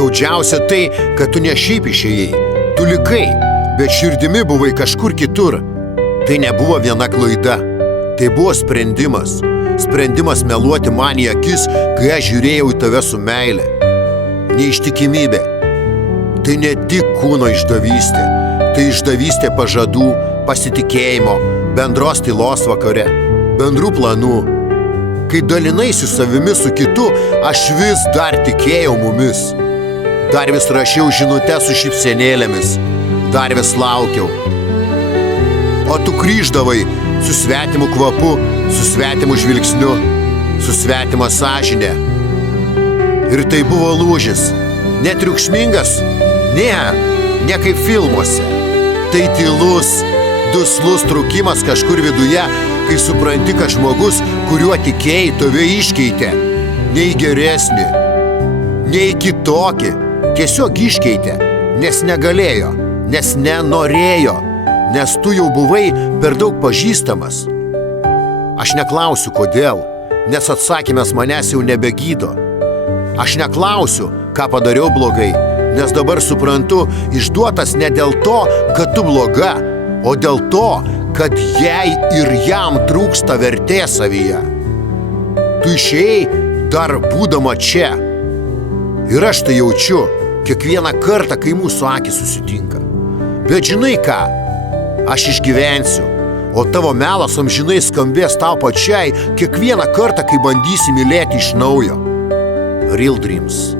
skaudžiausia tai, kad tu ne šiaip išėjai. Tu likai, bet širdimi buvai kažkur kitur. Tai nebuvo viena klaida. Tai buvo sprendimas. Sprendimas meluoti man į akis, kai aš žiūrėjau į tave su meile. Neištikimybė. Tai ne tik kūno išdavystė. Tai išdavystė pažadų, pasitikėjimo, bendros tylos vakare, bendrų planų. Kai dalinaisi savimi su kitu, aš vis dar tikėjau mumis. Dar vis rašiau žinutes su šypsenėlėmis. Dar vis laukiau. O tu grįždavai su svetimu kvapu, su svetimu žvilgsniu, su svetima sąžinė. Ir tai buvo lūžis. Netriukšmingas? Ne kaip filmuose. Tai tylus, duslus trukimas kažkur viduje, kai supranti, kad žmogus, kuriuo tikėjai, tave iškeitė. Ne į geresnį, ne į kitokį. Tiesiog iškeitė, nes negalėjo, nes nenorėjo, nes tu jau buvai per daug pažįstamas. Aš neklausiu, kodėl, nes atsakymas manęs jau nebegydo. Aš neklausiu, ką padariau blogai, nes dabar suprantu, išduotas ne dėl to, kad tu bloga, o dėl to, kad jai ir jam trūksta vertės savyje. Tu išėjai dar būdama čia. Ir aš tai jaučiu kiekvieną kartą, kai mūsų akys susitinka. Bet žinai ką? Aš išgyvensiu, o tavo melas amžinai skambės tau pačiai kiekvieną kartą, kai bandysi mylėti iš naujo. Real Dreams.